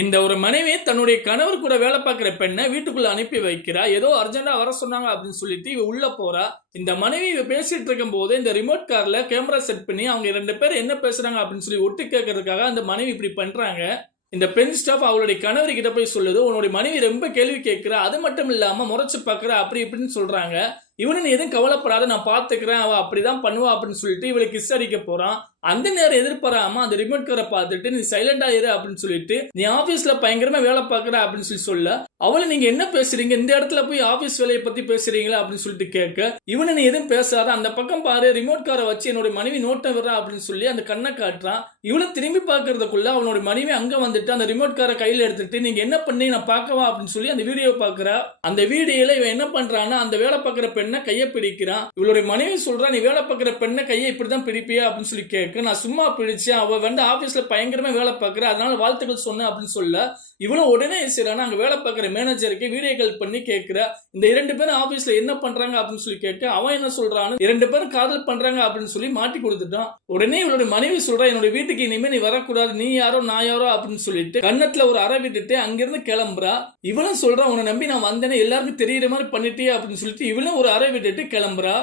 இந்த ஒரு மனைவி தன்னுடைய கணவர் கூட வேலை பார்க்குற பெண்ணை வீட்டுக்குள்ள அனுப்பி வைக்கிறா ஏதோ அர்ஜென்ட்டா வர சொன்னாங்க அப்படின்னு சொல்லிட்டு இவ உள்ள போறா. இந்த மனைவி இவ பேசிட்டு இருக்கும் போது இந்த ரிமோட் கார்ல கேமரா செட் பண்ணி அவங்க ரெண்டு பேர் என்ன பேசுறாங்க அப்படின்னு சொல்லி ஒட்டு கேட்கறதுக்காக அந்த மனைவி இப்படி பண்றாங்க. இந்த பெண் ஸ்டாஃப் அவளுடைய கணவர் கிட்ட போய் சொல்லுது உன்னுடைய மனைவி ரொம்ப கேள்வி கேட்கிறா. அது மட்டும் இல்லாம முறைச்சு பார்க்குறா. அப்படி இப்படின்னு சொல்றாங்க. இவனு நீ எதுவும் கவலைப்படாத நான் பாத்துக்கிறேன் அவ அப்படிதான் பண்ணுவா அப்படின்னு சொல்லிட்டு இவளுக்கு கிஸ் அடிக்க போறான். அந்த நேரம் எதிர்பாராம அந்த ரிமோட் காரை பார்த்துட்டு நீ சைலண்டா இரு அப்படின்னு சொல்லிட்டு நீ ஆபீஸ்ல பயங்கரமா வேலை பார்க்குற அப்படின்னு சொல்லி சொல்ல அவளை நீங்க என்ன பேசுறீங்க? இந்த இடத்துல போய் ஆபீஸ் வேலையை பத்தி பேசுறீங்களா? அப்படின்னு சொல்லிட்டு கேட்க இவனை நீ எதுவும் பேசாத. அந்த பக்கம் பாரு ரிமோட் காரை வச்சு என்னோட மனைவி நோட்டம் விடுறா அப்படின்னு சொல்லி அந்த கண்ணை காட்டுறான். இவளும் திரும்பி பார்க்கறதுக்குள்ள அவனோட மனைவி அங்க வந்துட்டு அந்த ரிமோட் காரை கையில எடுத்துட்டு நீங்க என்ன பண்ணி நான் பார்க்கவா? அப்படின்னு சொல்லி அந்த வீடியோ பாக்குறா அந்த வீடியோல இவன் என்ன பண்றான்னா அந்த வேலை பார்க்குற பெண்ணை கையை பிடிக்கிறான் இவளுடைய மனைவி சொல்றா நீ வேலை பார்க்குற பெண்ணை கையை இப்படிதான் பிடிப்பியா? அப்படின்னு சொல்லி கேட்க நான் சும்மா பிடிச்சேன். அவ வந்து ஆபீஸ்ல பயங்கரமா வேலை பார்க்குறேன் அதனால வாழ்த்துக்கள் சொன்னேன் அப்படின்னு சொல்ல இவளும் உடனே செய்யறானா அங்க வேலை பார்க்குற மேனேஜருக்கு வீடியோ கால் பண்ணி கேட்கிற இந்த இரண்டு பேரும் ஆபீஸ்ல என்ன பண்றாங்க அப்படின்னு சொல்லி கேட்க அவன் என்ன சொல்றான்னு இரண்டு பேரும் காதல் பண்றாங்க அப்படின்னு சொல்லி மாட்டி கொடுத்துட்டான். உடனே இவளுடைய மனைவி சொல்றான் என்னோட வீட்டுக்கு இனிமே நீ வரக்கூடாது நீ யாரோ நான் யாரோ அப்படின்னு சொல்லிட்டு கன்னத்துல ஒரு அறை விட்டுட்டு அங்கிருந்து கிளம்புறா. இவளும் சொல்றான் உன்னை நம்பி நான் வந்தேன்னு எல்லாருக்கும் தெரியுற மாதிரி பண்ணிட்டே அப்படின்னு சொல்லிட்டு இவளும் ஒரு அறை விட்டுட்டு கிளம்புறா.